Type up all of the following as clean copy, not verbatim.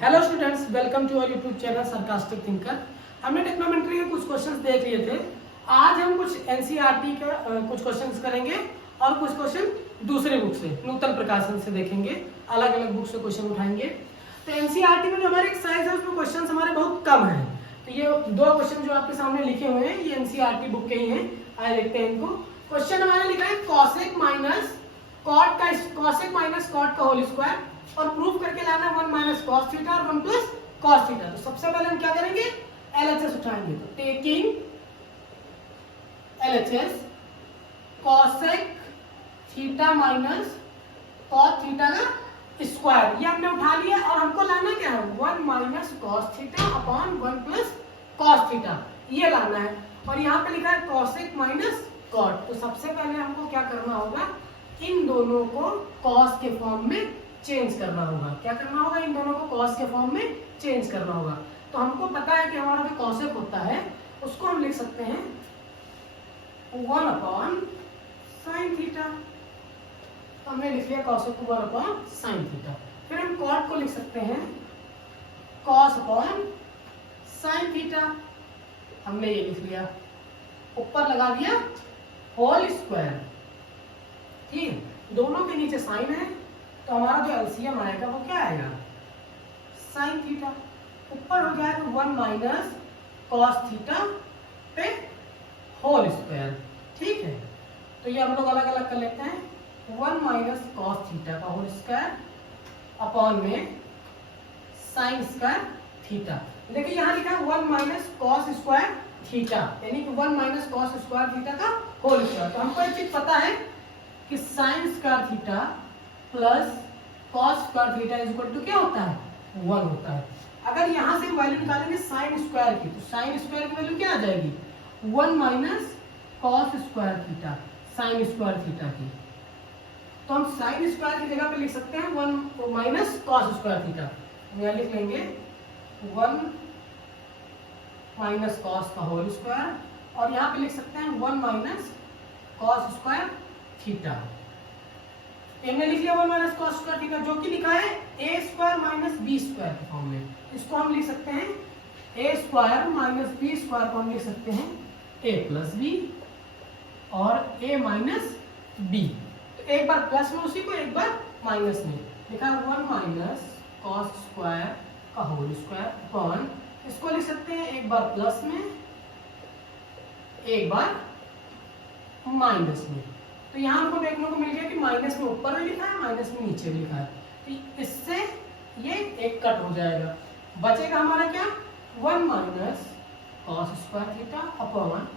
Hello students, welcome to our YouTube channel Sarcastic Thinker. हमने trigonometry के कुछ questions देख लिए थे। आज हम कुछ एनसीईआरटी का कुछ क्वेश्चंस करेंगे और कुछ क्वेश्चन दूसरे बुक से, नूतन प्रकाशन से देखेंगे। अलग अलग बुक से क्वेश्चन उठाएंगे। तो एनसीईआरटी में जो हमारे एक्सरसाइज है उसमें क्वेश्चंस हमारे बहुत कम हैं। तो ये दो क्वेश्चन जो आपके सामने लिखे हुए हैं ये एनसीईआरटी बुक के ही हैं। आइए देखते हैं इनको। क्वेश्चन हमारा लिखा है कॉसेक माइनस कॉट का होल स्क्वायर और प्रूव करके लाना 1 माइनस कॉस थीटा और 1 प्लस कॉस थीटा। तो सबसे पहले हम क्या करेंगे, एलएचएस उठाएंगे। तो taking LHS cosec theta minus cos theta का स्क्वायर, ये हमने उठा लिया और हमको लाना क्या है 1 minus cos theta upon 1 plus cos theta, ये लाना है। और यहाँ पे लिखा है कॉसेक माइनस कॉट। तो सबसे पहले हमको क्या करना होगा, इन दोनों को कॉस के फॉर्म में चेंज करना होगा। क्या करना होगा, इन दोनों को कॉस के फॉर्म में चेंज करना होगा। तो हमको पता है कि हमारा जो कॉसेक होता है उसको हम लिख सकते हैं 1 अपॉन साइन थीटा। तो हमने लिख लिया कॉसेक को 1 अपॉन साइन थीटा। फिर हम कॉट को लिख सकते हैं कॉस अपॉन साइन थीटा, हमने ये लिख लिया। ऊपर लगा दिया होल स्क्वायर। ठीक, दोनों के नीचे साइन है तो हमारा जो एलसीएम आएगा वो क्या आएगा, साइन थीटा। ऊपर हो जाएगा 1 माइनस कॉस थीटा पे होल स्क्वायर। ठीक है, तो ये हम लोग अलग अलग कर लेते हैं। 1 माइनस कॉस थीटा का होल स्क्वायर अपॉन में साइन स्क्वायर थीटा। देखिए यहाँ लिखा है 1 माइनस कॉस स्क्वायर थीटा, यानी कि 1 माइनस कॉस स्क्वायर थीटा का होल स्क्वायर। तो हमको एक चीज पता है कि sine square theta plus cos square theta is equal to क्या होता है, 1 होता है। अगर यहां से वैल्यू निकालेंगे साइन स्क्वायर की, तो साइन स्क्वायर की वैल्यू क्या आ जाएगी 1 minus cos square theta sine square theta की। तो हम साइन स्क्वायर की जगह पे लिख सकते हैं 1 माइनस कॉस स्क्वायर थीटा। यहां लिख लेंगे 1 माइनस कॉस का होल स्क्वायर और यहाँ पे लिख सकते हैं 1 माइनस कॉस स्क्वायर थीटा। हमने लिख लिया 1 माइनस कॉस स्क्वायर थीटा, जो कि लिखा है ए स्क्वायर माइनस बी स्क्वायर के फॉर्म में। इसको हम लिख सकते हैं ए स्क्वायर माइनस बी स्क्वायर को हम लिख सकते हैं ए प्लस बी और ए माइनस बी। तो एक बार प्लस में उसी को, एक बार माइनस में। लिखा है 1 माइनस कॉस स्क्वायर का होल स्क्वायर अपॉन, इसको लिख सकते हैं एक बार प्लस में एक बार माइनस में। तो यहाँ हमको देखने को मिल गया कि माइनस में ऊपर भी लिखा है, माइनस में नीचे भी लिखा है। तो इससे ये एक कट हो जाएगा, बचेगा हमारा क्या 1 minus cos square theta upon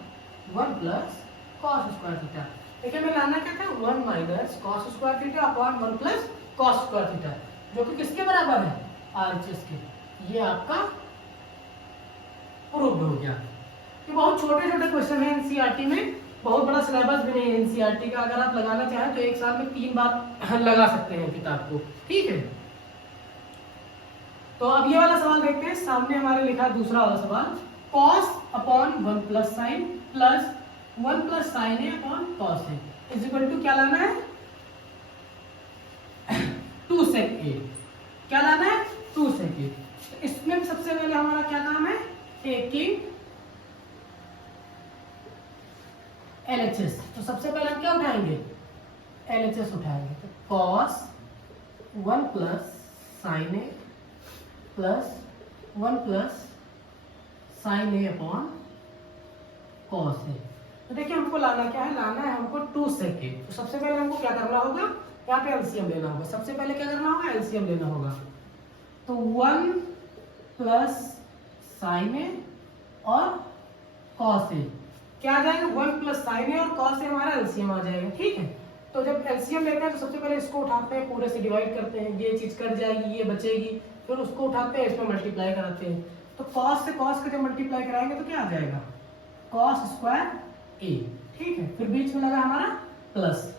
1 plus cos square theta. देखिए मैं लाना क्या था 1 minus cos square theta upon 1 plus cos square theta, जो कि किसके बराबर है, आरएचएस के। ये आपका प्रूव्ड हो गया। ये बहुत छोटे छोटे क्वेश्चन है एनसीईआरटी में, बहुत बड़ा सिलेबस भी नहीं है एनसीईआरटी का। अगर आप लगाना चाहें तो एक साल में 3 बार लगा सकते हैं किताब को। ठीक है, तो अब ये वाला सवाल देखते हैं। सामने हमारे लिखा है दूसरा वाला सवाल, cos upon 1 plus sine plus 1 plus sine A upon cos A is equal to क्या लाना है 2 sec a। क्या लाना है 2 sec a। तो इसमें सबसे पहले हमारा क्या काम है, टेकिंग एलएचएस। तो सबसे पहले हम क्या उठाएंगे, एलएचएस उठाएंगे। तो cos 1 plus sine A plus 1 plus sine A upon cos ए। तो देखिए हमको लाना क्या है, लाना है हमको 2 sec a। तो सबसे पहले हमको क्या करना होगा, यहाँ पे एलसीएम लेना होगा। सबसे पहले क्या करना होगा, एलसीएम लेना होगा। तो 1 प्लस साइन ए और कॉस ए क्या आ जाएगा 1 प्लस साइन ए और कॉस ए, हमारा एलसीएम आ जाएगा। ठीक है, तो जब एलसीएम लेते हैं तो सबसे पहले इसको उठाते हैं, पूरे से डिवाइड करते हैं, ये चीज कट जाएगी, ये बचेगी। फिर उसको उठाते हैं, इसमें मल्टीप्लाई कराते हैं। तो कॉस से कॉस का जब मल्टीप्लाई कराएंगे तो क्या आ जाएगा कॉस स्क्वायर ए। ठीक है, फिर बीच में लगा हमारा प्लस,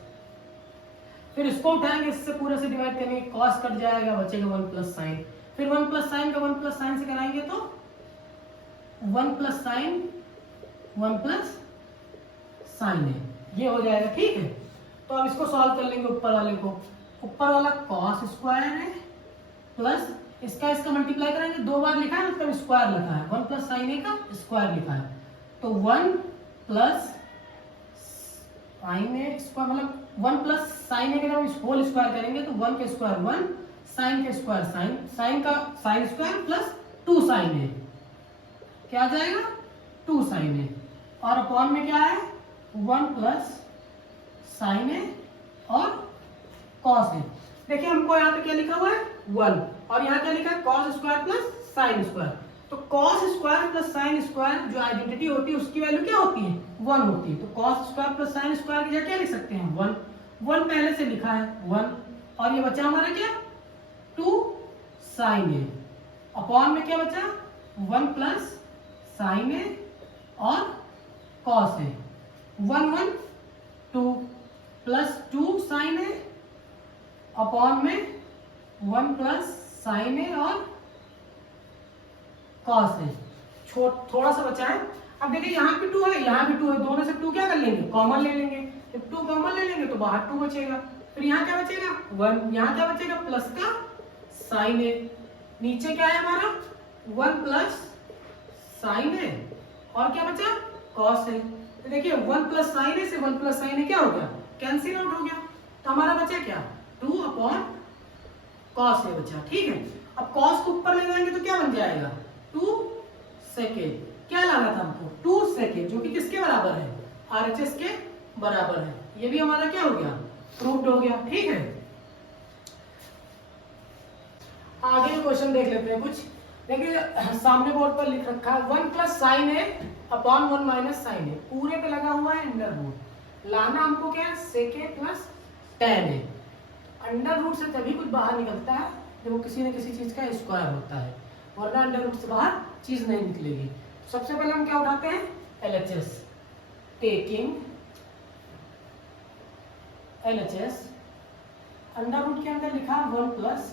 फिर इसको उठाएंगे, इससे पूरे से डिवाइड करेंगे, कॉस कट जाएगा, बचेगा 1 प्लस साइन। फिर 1 प्लस साइन का 1 प्लस साइन से कराएंगे तो 1 प्लस साइन 1 प्लस साइन ए, ये हो जाएगा। ठीक है, तो अब इसको सॉल्व कर लेंगे ऊपर वाले को। ऊपर वाला कॉस स्क्वायर है प्लस इसका इसका मल्टीप्लाई करेंगे, 2 बार लिखा है मतलब स्क्वायर लिखा है, 1 प्लस साइन ए का स्क्वायर लिखा है, तो 1 प्लस साइन ए स्क्वायर मतलब 1 प्लस साइन ए का होल स्क्वायर करेंगे तो 1 के स्क्वायर 1, साइन के स्क्वायर साइन, साइन का साइन स्क्वायर प्लस 2 साइन ए, क्या आ जाएगा 2 साइन ए, और अपॉन में क्या है 1 प्लस साइन ए और कॉस ए। देखिए हमको यहाँ पे क्या लिखा हुआ है 1, और यहाँ क्या लिखा है cos square plus sine square, तो cos square plus sine square जो आइडेंटिटी होती है उसकी वैल्यू क्या होती है 1 होती है, तो cos square plus sine square की जगह क्या लिख सकते हैं 1, 1 पहले से लिखा है 1, और ये बचा हमारा क्या 2 साइन ए, अपॉन में क्या बचा 1 प्लस साइन ए और cos A, 1 1 2 plus 2 sine A upon में 1 प्लस साइन ए और कॉस ए, थोड़ा सा बचा है। अब देखिए यहाँ पे 2 है यहाँ भी 2 है, दोनों से 2 क्या कर लेंगे कॉमन ले लेंगे, जब 2 कॉमन ले लेंगे तो बाहर 2 बचेगा, फिर यहाँ क्या बचेगा 1, यहाँ क्या बचेगा प्लस का साइन ए, नीचे क्या है हमारा 1 प्लस साइन ए और क्या बचा कॉस ए, तो देखिए 1 प्लस साइन ए से 1 प्लस साइन ए क्या हो गया कैंसिल आउट हो गया, तो हमारा बचा क्या 2 अपॉन कॉस ए बचा। ठीक है, अब कॉस को ऊपर ले जाएंगे तो क्या बन जाएगा 2 सेकेंड, क्या लाना था हमको 2 सेकेंड जो कि किसके बराबर है RHS के बराबर है, ये भी हमारा क्या हो गया प्रूव्ड हो गया। ठीक है, आगे क्वेश्चन देख लेते हैं कुछ। देखिए सामने बोर्ड पर लिख रखा है 1 plus sine A upon 1 minus sine ए, पूरे पे लगा हुआ है अंडर रूट, लाना हमको क्या है सेक ए प्लस टेन ए, अंडर रूट से तभी कुछ बाहर निकलता है जब वो किसी न किसी चीज का स्क्वायर होता है, वरना अंडर रूट से बाहर चीज नहीं निकलेगी। सबसे पहले हम क्या उठाते हैं LHS, taking LHS, under root के अंदर लिखा 1 plus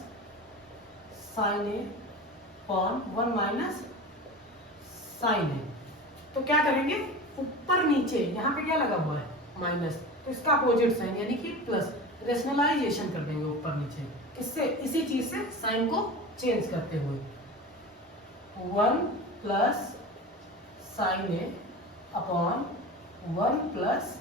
sine A upon 1 minus sine A, तो क्या करेंगे ऊपर नीचे यहाँ पे क्या लगा हुआ है माइनस, तो इसका अपोजिट साइन यानी कि प्लस, रेशनलाइजेशन कर देंगे ऊपर नीचे, इससे इसी चीज से साइन को चेंज करते हुए 1 plus sine A upon 1 plus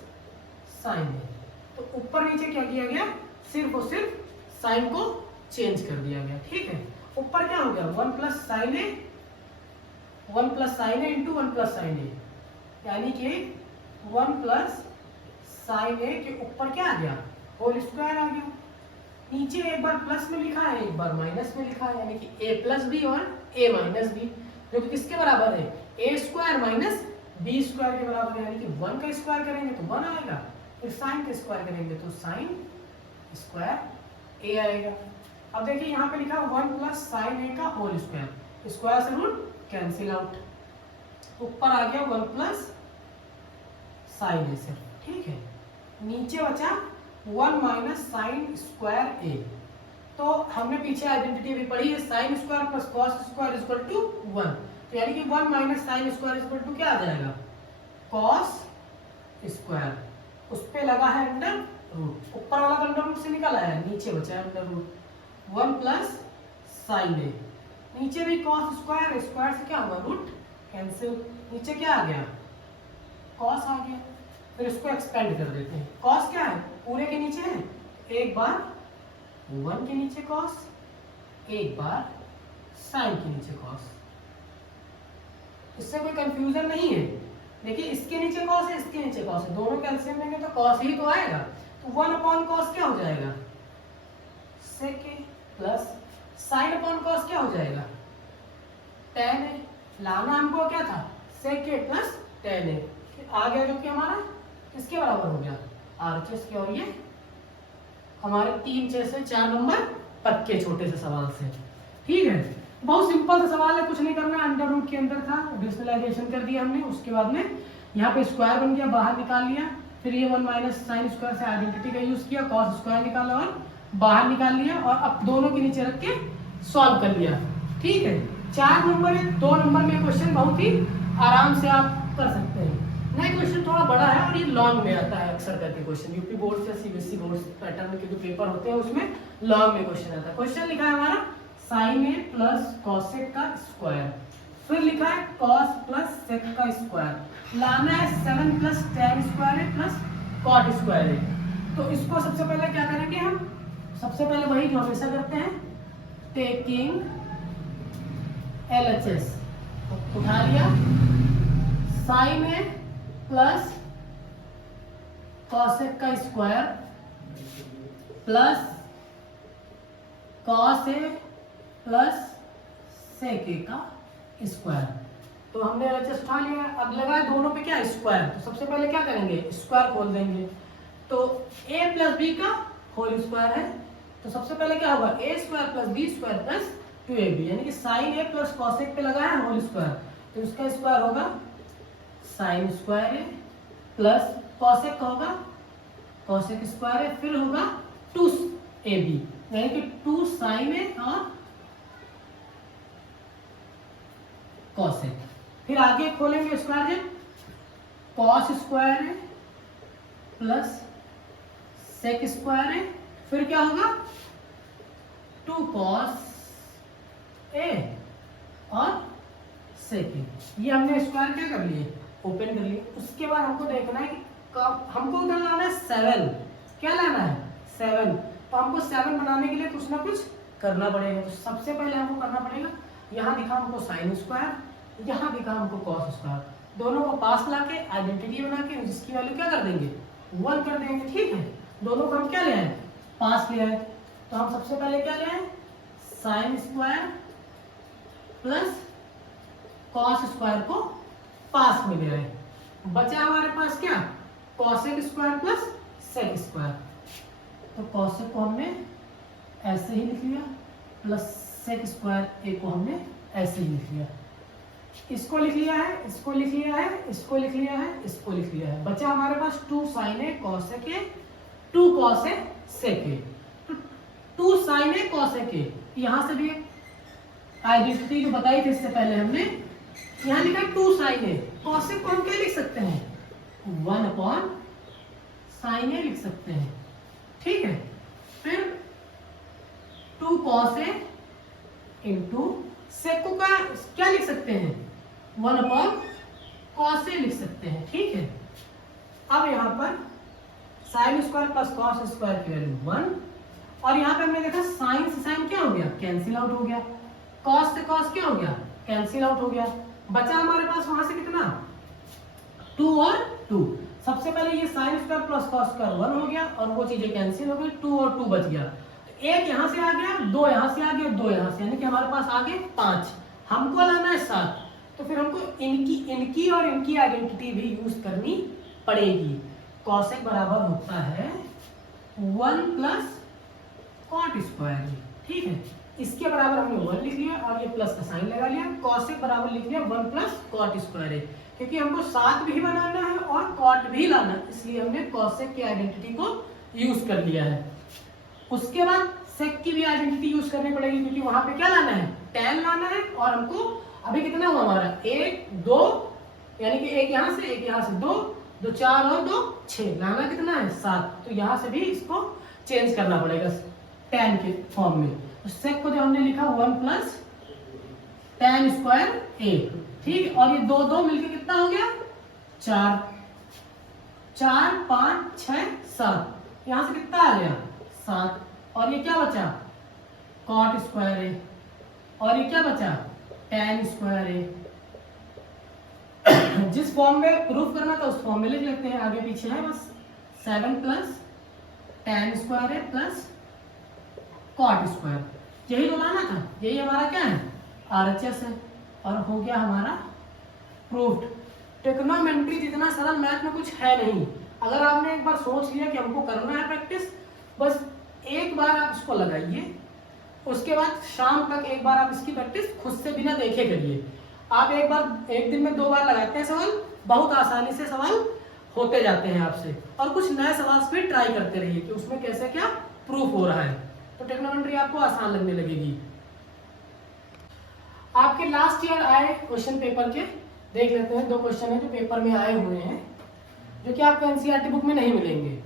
sine A, तो ऊपर नीचे क्या किया गया सिर्फ और सिर्फ साइन को चेंज कर दिया गया। ठीक है, ऊपर क्या हो गया 1 प्लस साइन ए, 1 प्लस साइन ए इंटू 1 प्लस साइन ए, यानी कि 1 प्लस साइन ए के ऊपर क्या आ गया होल स्क्वायर आ गया, नीचे एक बार प्लस में लिखा है एक बार माइनस में लिखा है, यानी कि a प्लस बी और a माइनस बी, जो कि किसके बराबर है a square minus b square के बराबर है, यानी कि 1 का स्क्वायर करेंगे तो 1 आएगा, फिर साइन का स्क्वायर करेंगे तो साइन स्क्वायर a आएगा। अब देखिए यहाँ पे लिखा 1 प्लस साइन ए का होल स्क्वायर, स्क्वायर से रूट कैंसिल आउट, ऊपर आ गया 1 प्लस साइन ए से। ठीक है, नीचे बचा 1 माइनस साइन स्क्वायर ए, तो हमने पीछे आइडेंटिटी भी पढ़ी है sine square plus cos square equal to 1, तो यानी कि 1 minus sine square equal to क्या आ जाएगा कॉस स्क्वायर, उस पे लगा है अंडर रूट, ऊपर वाला अंडर रूट से निकला है, नीचे बचा है अंडर रूट 1 प्लस साइन ए, नीचे भी कॉस स्क्वायर, स्क्वायर से क्या हुआ रूट कैंसिल, नीचे क्या आ गया कॉस आ गया, फिर इसको एक्सपेंड कर देते हैं, कॉस क्या है पूरे के नीचे है, एक बार 1 के नीचे कॉस, एक बार साइन के नीचे कॉस, इससे कोई कंफ्यूजन नहीं है। देखिए इसके नीचे कॉस है इसके नीचे कॉस है, दोनों कैल्सियम लेंगे तो कॉस ही तो आएगा, तो 1 अपॉन कॉस क्या हो जाएगा सेक ए प्लस साइन अपॉन कॉस क्या हो जाएगा टेन ए, लाना हमको क्या था सेक ए प्लस टेन ए, आ गया जो कि हमारा किसके बराबर हो गया RHS के, और ये हमारे 3 6 से 4 नंबर पक्के छोटे से सवाल से। ठीक है, बहुत सिंपल सा सवाल है, कुछ नहीं करना, अंडर रूट के अंदर था डिस्क्रिमिनेशन कर दिया हमने, उसके बाद में यहाँ पे स्क्वायर बन गया बाहर निकाल लिया, फिर ये 1 माइनस साइन स्क्वायर से आइडेंटिटी का यूज किया, कॉस स्क्वायर निकाला और बाहर निकाल लिया, और अब दोनों के नीचे रख के सॉल्व कर लिया। ठीक है, 4 नंबर है, 2 नंबर में क्वेश्चन बहुत ही आराम से आप कर सकते हैं। नहीं क्वेश्चन थोड़ा बड़ा है और ये लॉन्ग में आता है अक्सर करके क्वेश्चन, यूपी बोर्ड से CBSE बोर्ड पैटर्न के जो पेपर होते हैं उसमें लॉन्ग में क्वेश्चन आता है। क्वेश्चन लिखा है हमारा साइन ए प्लस कॉसेक का स्क्वायर, फिर लिखा है कॉस प्लस सेक का स्क्वायर, लाना है 7 प्लस tan स्क्वायर है प्लस कॉट स्क्वायर है। तो इसको सबसे पहले क्या करेंगे हम, सबसे पहले वही जो हमेशा करते हैं, टेकिंग LHS उठा लिया, साइन ए प्लस कॉसेक का square plus cos A plus sec ए का स्क्वायर। तो हमने LHS उठा लिया, अब लगाए दोनों पे क्या स्क्वायर, तो सबसे पहले क्या करेंगे स्क्वायर खोल देंगे, तो a प्लस बी का होल स्क्वायर है, तो सबसे पहले क्या होगा a square plus B square plus 2ab, यानी कि साइन ए प्लस कॉसेक पे लगाया है होल स्क्वायर, तो इसका स्क्वायर होगा sign square A plus cosec का होगा कॉसेक स्क्वायर है, फिर होगा 2ab, यानी कि 2 साइन ए और कॉसेक। फिर आगे खोलेंगे स्क्वायर जब, कॉस स्क्वायर है प्लस सेक स्क्वायर है, फिर क्या होगा 2 कॉस ए और सेक ए, ये हमने स्क्वायर क्या कर लिए ओपन कर लिए। उसके बाद हमको देखना है कि हमको उधर लाना है 7, क्या लाना है 7, तो हमको 7 बनाने के लिए कुछ ना कुछ करना पड़ेगा। तो सबसे पहले हमको करना पड़ेगा, यहाँ दिखा हमको साइन स्क्वायर, यहाँ दिखा हमको कॉस स्क्वायर, दोनों को पास ला के आइडेंटिटी बना के जिसकी वैल्यू क्या कर देंगे 1 कर देंगे, ठीक है। दोनों को हम क्या ले आए पास ले आए, तो हम सबसे पहले क्या ले आए sine square plus cos square को पास में ले आए, बचा हमारे पास क्या cosec square plus sec square, तो कॉसेक को हमने ऐसे ही लिख लिया प्लस सेक स्क्वायर ए को हमने ऐसे ही लिख लिया, इसको लिख लिया है, इसको लिख लिया है, इसको लिख लिया है, इसको लिख लिया है, बचा हमारे पास 2 sine A cosec A 2 cos A sec A, तो 2 साइन ए कॉसेक ए, यहां से भी आइडेंटिटी जो बताई थी इससे पहले हमने, यहाँ लिखा 2 साइन ए, कॉसेक को हम क्या लिख सकते हैं 1 अपॉन साइन ए लिख सकते हैं, ठीक है। फिर 2 कॉस ए इंटू सेक को क्या लिख सकते हैं 1 अपॉन कॉस ए लिख सकते हैं, ठीक है। अब यहाँ पर sign square plus cos square की वैल्यू 1, और यहाँ पे हमने देखा साइन से साइन क्या हो गया कैंसिल आउट हो गया, कॉस से कॉस क्या हो गया कैंसिल आउट हो गया, बचा हमारे पास वहां से कितना 2 और 2। सबसे पहले ये sign square plus cos square 1 हो गया और वो चीजें कैंसिल हो गई, 2 और 2 बच गया, तो एक यहाँ से आ गया, 2 यहाँ से आ गया, 2 यहाँ से, यानी कि हमारे पास आ गए 5, हमको लाना है 7, तो फिर हमको इनकी और इनकी आइडेंटिटी भी यूज करनी पड़ेगी। कॉसेक बराबर होता है 1 प्लस कॉट स्क्वायर, ठीक है, इसके बराबर हमने 1 लिख लिया और ये प्लस का साइन लगा लिया, कॉसेक बराबर लिख लिया 1 प्लस कॉट स्क्वायर है, क्योंकि हमको 7 भी बनाना है और कॉट भी लाना है, इसलिए हमने कॉसेक की आइडेंटिटी को यूज कर लिया है। उसके बाद सेक की भी आइडेंटिटी यूज करनी पड़ेगी, क्योंकि वहां पे क्या लाना है tan लाना है, और हमको अभी कितना हुआ हमारा 1 2, यानी कि एक यहाँ से एक यहाँ से 2 2 4 और 2 6, लाना कितना है 7, तो यहाँ से भी इसको चेंज करना पड़ेगा tan के फॉर्म में। तो सेक को जो हमने लिखा 1 प्लस tan स्क्वायर ए, ठीक है, और ये 2 2 मिलके कितना हो गया 4 4 5 6 7, यहाँ से कितना आ गया 7, और ये क्या बचा कॉट स्क्वायर है, और ये क्या बचा tan स्क्वायर है। जिस फॉर्म में प्रूफ करना था उस फॉर्म में लिख लेते हैं, आगे पीछे है बस 7 प्लस tan स्क्वायर है प्लस कॉट स्क्वायर, यही तो लाना था, यही हमारा क्या है RHS है, और हो गया हमारा प्रूफ्ड। ट्रिग्नोमेट्री जितना सरल मैथ में कुछ है नहीं, अगर आपने एक बार सोच लिया कि हमको करना है प्रैक्टिस, बस एक बार आप इसको लगाइए, उसके बाद शाम तक एक बार आप इसकी प्रैक्टिस खुद से बिना देखे करिए। आप एक दिन में 2 बार लगाते हैं सवाल, बहुत आसानी से सवाल होते जाते हैं आपसे, और कुछ नए सवाल पे ट्राई करते रहिए कि उसमें कैसे क्या प्रूफ हो रहा है, तो ट्रिग्नोमेट्री आपको आसान लगने लगेगी। आपके लास्ट ईयर आए क्वेश्चन पेपर के देख लेते हैं, 2 क्वेश्चन है जो पेपर में आए हुए हैं, जो कि आपको एनसीईआरटी बुक में नहीं मिलेंगे।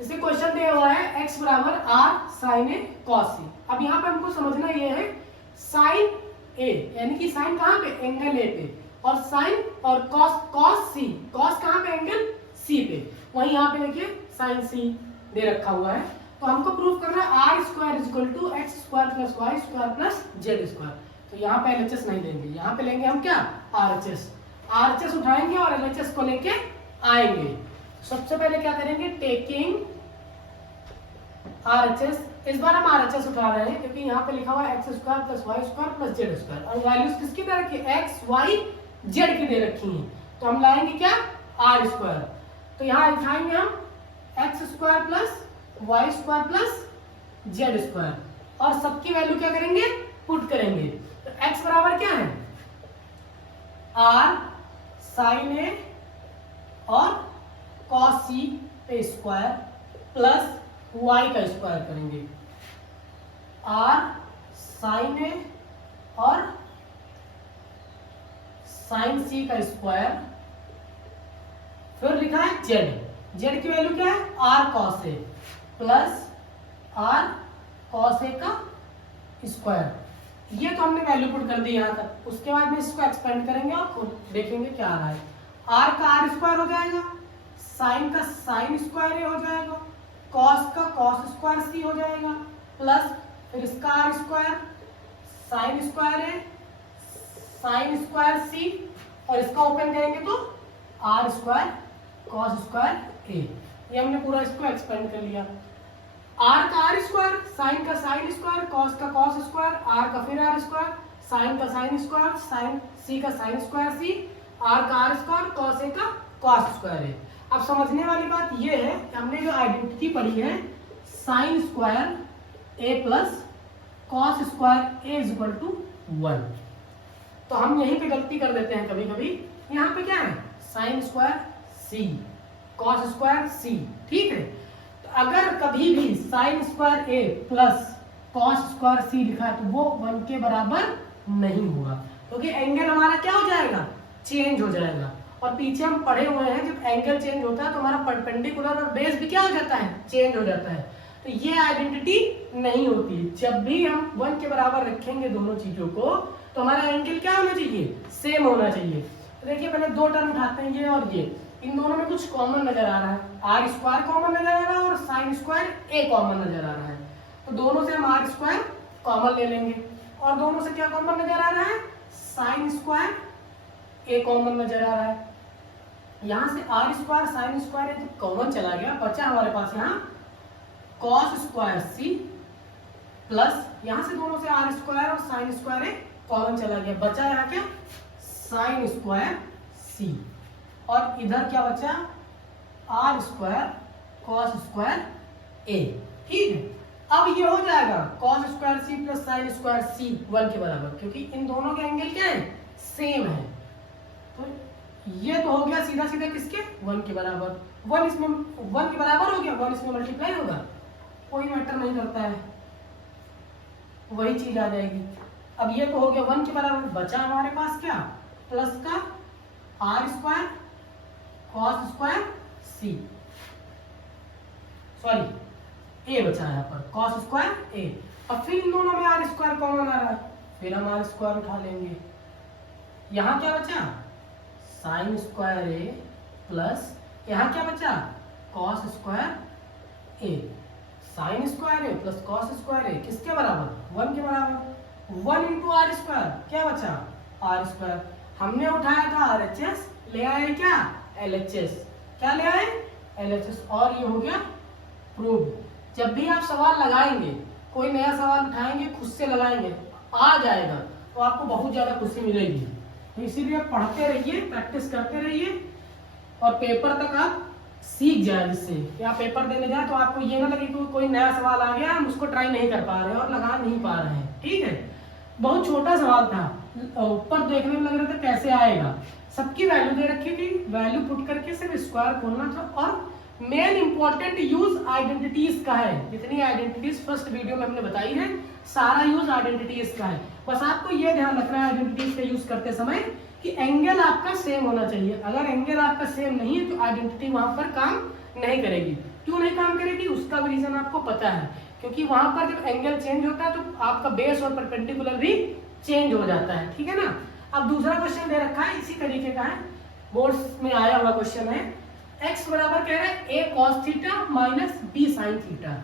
इसमें क्वेश्चन दिया हुआ है x बराबर r sin a cos c। अब यहाँ पे हमको समझना ये है साइन ए, यानी कि साइन कहाँ पे, एंगल ए पे, और साइन और कॉस सी, कॉस कहाँ पे, एंगल सी पे, वहीं यहाँ पे देखिए साइन सी दे रखा हुआ है। तो हमको प्रूफ करना है R square is equal to X square plus Y square plus Z square. तो यहाँ पे एलएचएस नहीं लेंगे, यहाँ पे लेंगे हम क्या, आरएचएस। आरएचएस उठाएंगे और एलएचएस को लेके आएंगे। सबसे पहले क्या करेंगे, टेकिंग आरएचएस। इस बार हम आरएचएस उठा रहे हैं क्योंकि यहाँ पे लिखा हुआ है X square plus Y square plus Z square, और वैल्यूज किसकी दे रखी है, एक्स वाई जेड की दे रखी है। तो हम लाएंगे क्या, आर स्क्वायर। तो यहाँ उठाएंगे हम X square plus Y square plus Z square, और सबकी वैल्यू क्या करेंगे, पुट करेंगे। तो x बराबर क्या है, आर साइन ए और कॉस सी पे स्क्वायर प्लस y का स्क्वायर करेंगे, आर साइन ए और साइन सी का स्क्वायर, फिर लिखा है जेड की वैल्यू क्या है, R cos A plus R cos A का स्क्वायर। ये तो हमने वैल्यू पुट कर दी यहाँ तक। उसके बाद में इसको एक्सपेंड करेंगे और खुद देखेंगे क्या आ रहा है। आर का आर स्क्वायर हो जाएगा, साइन का साइन स्क्वायर ए हो जाएगा, कॉस का कॉस स्क्वायर सी हो जाएगा, प्लस फिर इसका R square sine square A sine square C, और इसका ओपन करेंगे तो R square cos square A. ये हमने पूरा इसको एक्सपेंड कर लिया। आर का आर स्क्वायर, साइन का साइन स्क्वायर, कॉस का कॉस स्क्वायर, आर का फिर आर स्क्वायर, साइन का साइन स्क्वायर, साइन सी का साइन स्क्वायर सी, आर का आर स्क्वायर, कॉस ए का कॉस स्क्वायर है। अब समझने वाली बात ये है कि हमने जो आइडेंटिटी पढ़ी है sine square A plus cos square A is equal to 1, तो हम यहीं पे गलती कर देते हैं कभी कभी। यहाँ पे क्या है, साइन स्क्वायर सी कॉस स्क्वायर सी, ठीक है। तो अगर कभी भी sign square A plus cos square सी लिखा है तो वो 1 के बराबर नहीं होगा, क्योंकि एंगल हमारा क्या हो जाएगा, चेंज हो जाएगा। और पीछे हम पढ़े हुए हैं जब एंगल चेंज होता है तो हमारा परपेंडिकुलर और बेस भी क्या हो जाता है, चेंज हो जाता है। तो ये आइडेंटिटी नहीं होती। जब भी हम 1 के बराबर रखेंगे दोनों चीजों को तो हमारा एंगल क्या होना चाहिए, सेम होना चाहिए। तो देखिए पहले दो टर्म उठाते हैं, ये और ये, इन दोनों में कुछ कॉमन नजर आ रहा है, आर स्क्वायर कॉमन नजर आ रहा है और साइन स्क्वायर ए कॉमन नजर आ रहा है। तो दोनों से हम आर स्क्वायर कॉमन ले लेंगे, और दोनों से क्या कॉमन नजर आ रहा है, साइन स्क्वायर ए कॉमन नजर आ रहा है। यहां से आर स्क्वायर साइन स्क्वायर ए तो कॉमन चला गया, बचा हमारे पास यहाँ कॉस स्क्वायर सी, प्लस यहां से दोनों से आर स्क्वायर और साइन स्क्वायर ए कॉमन चला गया, बचा यहाँ क्या, साइन स्क्वायर सी, और इधर क्या बचा, R square cos square A, ठीक है। अब ये हो जाएगा cos square C plus sine square C 1 के बराबर, क्योंकि इन दोनों के एंगल क्या है, सेम है। तो ये तो हो गया सीधा सीधा किसके, 1 के बराबर। 1 इसमें 1 के बराबर हो गया, 1 इसमें मल्टीप्लाई होगा, कोई मैटर नहीं करता है, वही चीज आ जाएगी। अब ये तो हो गया 1 के बराबर, बचा हमारे पास क्या, प्लस का R square cos square C, sorry A बचा है यहाँ पर, कॉस स्क्वायर ए। अब फिर इन दोनों में आर स्क्वायर कॉमन आ रहा है, फिर हम आर स्क्वायर उठा लेंगे। यहाँ क्या बचा, साइन स्क्वायर ए प्लस यहाँ क्या बचा, cos square A, sine square A plus cos square ए किसके बराबर, 1 के बराबर। 1 इंटू आर स्क्वायर क्या बचा, आर स्क्वायर। हमने उठाया था आरएचएस, ले आए क्या, एलएचएस। क्या ले आए, एलएचएस, और ये हो गया प्रूव। जब भी आप सवाल लगाएंगे, कोई नया सवाल उठाएंगे, खुद से लगाएंगे, आ जाएगा तो आपको बहुत ज्यादा खुशी मिलेगी। तो इसीलिए पढ़ते रहिए, प्रैक्टिस करते रहिए, और पेपर तक आप सीख जाए, जिससे कि आप पेपर देने जाए तो आपको ये ना लगे कि कोई नया सवाल आ गया, हम उसको ट्राई नहीं कर पा रहे हैं और लगा नहीं पा रहे हैं, ठीक है। बहुत छोटा सवाल था, ऊपर देखने में लग रहा था कैसे आएगा, सबकी वैल्यू दे रखी थी, वैल्यू पुट करके सिर्फ स्क्वायर खोलना था। और मेन इंपॉर्टेंट यूज आइडेंटिटीज का है। जितनी आइडेंटिटीज फर्स्ट वीडियो में हमने बताई है, सारा यूज आइडेंटिटीज का है। बस आपको ये ध्यान रखना है आइडेंटिटीज का यूज करते समय कि एंगल आपका सेम होना चाहिए। अगर एंगल आपका सेम नहीं है तो आइडेंटिटी वहां पर काम नहीं करेगी। क्यों नहीं काम करेगी, उसका भी रीजन आपको पता है, क्योंकि वहां पर जब एंगल चेंज होता है तो आपका बेस और परपेंडिकुलर भी चेंज हो जाता है, ठीक है ना। अब दूसरा क्वेश्चन दे रखा है, इसी तरीके का है, बोर्ड्स में आया हुआ क्वेश्चन है। x बराबर कह रहा है a cos theta minus b sin theta,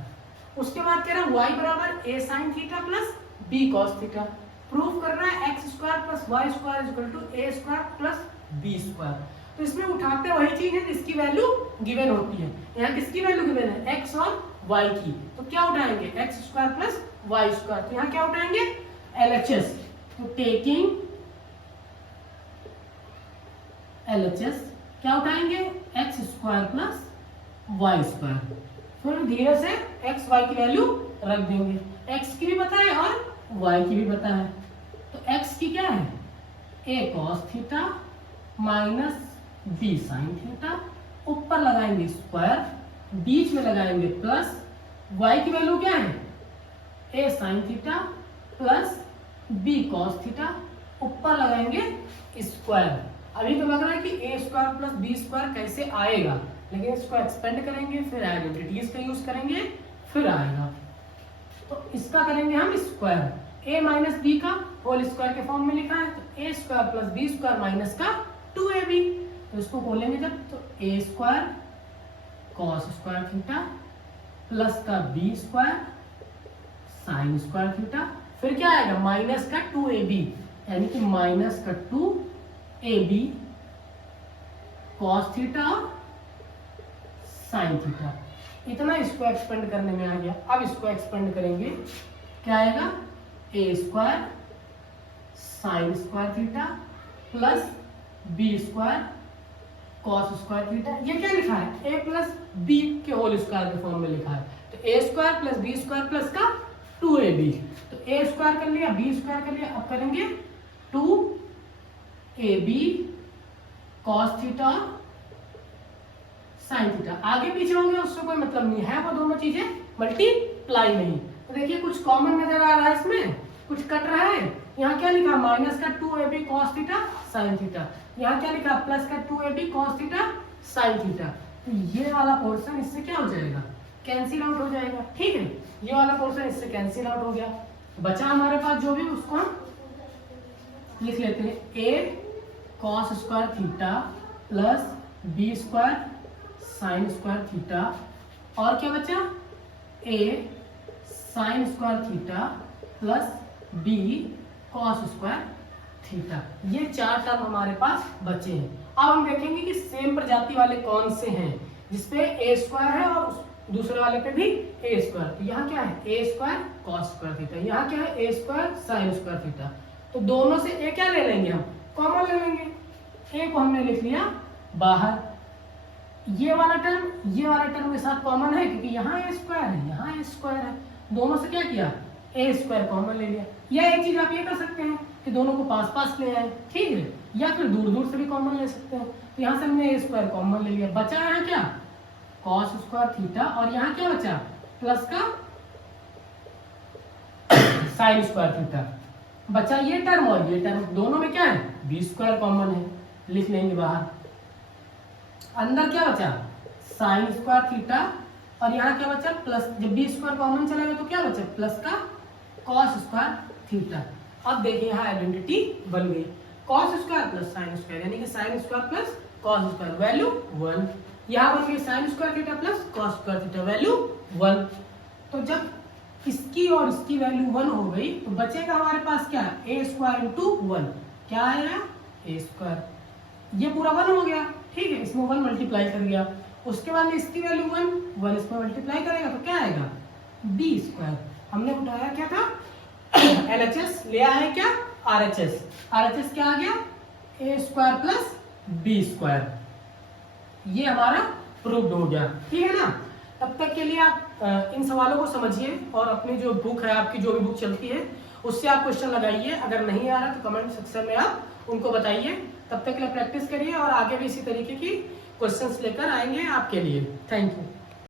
उसके बाद कह रहा है y बराबर a sin theta plus b cos theta. Proof कर रहा है x square plus y square is equal to a square plus b square. तो इसमें उठाते वही चीज है जिसकी वैल्यू गिवन होती है। यहाँ किसकी वैल्यू गिवन है, x और y की, तो क्या उठाएंगे x square plus y square. तो यहाँ क्या उठाएंगे, LHS। तो टेकिंग LHS क्या उठाएंगे, x square plus y square. फिर धीरे से x y की वैल्यू रख देंगे, x की भी पता है और y की भी पता है। तो x की क्या है, a cos theta minus b sin theta, ऊपर लगाएंगे स्क्वायर, बीच में लगाएंगे प्लस, y की वैल्यू क्या है, a sin theta plus b cos theta, ऊपर लगाएंगे स्क्वायर। अभी तो लग रहा है कि a square plus b square कैसे आएगा, लेकिन इसको एक्सपेंड करेंगे, फिर आइडेंटिटीज का यूज करेंगे, फिर आएगा। तो इसका करेंगे हम स्क्वायर, a माइनस बी का होल स्क्वायर के फॉर्म में लिखा है, तो a square plus B square minus का 2ab। तो इसको खोलेंगे जब, तो a square cos square theta plus का b square sine square theta, फिर क्या आएगा माइनस का 2ab, यानी कि माइनस का 2ab कॉस थीटा और साइन थीटा। इतना इसको एक्सपेंड करने में आ गया। अब इसको एक्सपेंड करेंगे, क्या आएगा, a square sine square theta plus b square cos square theta. ये क्या लिखा है, a प्लस b के होल स्क्वायर के फॉर्म में लिखा है। तो a square plus b square plus का 2ab, तो a स्क्वायर कर लिया, b स्क्वायर कर लिया, अब करेंगे 2ab cos theta sine theta. आगे पीछे होंगे उससे कोई मतलब नहीं है, वो दोनों चीजें मल्टीप्लाई नहीं। तो देखिए कुछ कॉमन नजर आ रहा है, इसमें कुछ कट रहा है। यहाँ क्या लिखा, माइनस का 2ab cos theta sine theta, यहाँ क्या लिखा, प्लस का 2ab cos theta sine theta. तो ये वाला पोर्शन इससे क्या हो जाएगा, कैंसिल आउट हो जाएगा, ठीक है। ये वाला पोर्शन इससे कैंसिल आउट हो गया, बचा हमारे पास जो भी, उसको हम लिख लेते हैं, a cos square theta plus b square sine square theta, और क्या बचा, a sign square theta plus b cos square theta. ये चार टर्म हमारे पास बचे हैं। अब हम देखेंगे कि सेम प्रजाति वाले कौन से हैं जिसपे a स्क्वायर है और दूसरे वाले पे भी a स्क्वायर। तो यहाँ क्या है, a square cos square theta, यहाँ क्या है, a square sine square theta. तो दोनों से a क्या ले लेंगे, हम कॉमन ले लेंगे, a को हमने लिख लिया बाहर, ये वाला टर्म के साथ कॉमन है क्योंकि यहाँ a स्क्वायर है, यहाँ a स्क्वायर है, दोनों से क्या किया, a स्क्वायर कॉमन ले लिया। या एक चीज आप ये कर सकते हैं कि दोनों को पास पास ले आए, ठीक है, या फिर दूर दूर से भी कॉमन ले सकते हैं। तो यहाँ से हमने a स्क्वायर कॉमन ले लिया, बचा यहाँ क्या, कॉस स्क्वायर थीटा, और यहाँ क्या बचा, प्लस का साइन स्क्वायर थीटा। बचा ये टर्म और ये टर्म, दोनों में क्या है, b स्क्वायर कॉमन है, लिख लेंगे बाहर। अंदर क्या बचा, साइन स्क्वायर थीटा, और यहाँ क्या बचा, प्लस, जब b स्क्वायर कॉमन चला गया तो क्या बचा, प्लस का कॉस स्क्वायर थीटा। अब देखिए यहाँ आइडेंटिटी बन गई, cos square plus sine square, यानी कि sine square plus cos square, value 1। यहाँ बन गई sign square theta plus cos square theta, value 1। तो जब इसकी और इसकी वैल्यू 1 हो गई तो बचेगा हमारे पास क्या, a स्क्वायर इंटू 1, क्या आएगा, a स्क्वायर। ये पूरा 1 हो गया, ठीक है, इसमें 1 मल्टीप्लाई कर गया, उसके बाद इसकी वैल्यू 1 इसमें मल्टीप्लाई करेगा तो क्या आएगा, b स्क्वायर। हमने उठाया क्या था, LHS, ले आए क्या, RHS क्या आ गया, a square plus b square. ये हमारा प्रूव्ड हो गया, ठीक है ना। तब तक के लिए आप इन सवालों को समझिए और अपनी जो बुक है, आपकी जो भी बुक चलती है उससे आप क्वेश्चन लगाइए। अगर नहीं आ रहा तो कमेंट सेक्शन में आप उनको बताइए। तब तक के लिए प्रैक्टिस करिए और आगे भी इसी तरीके की क्वेश्चंस लेकर आएंगे आपके लिए। Thank you.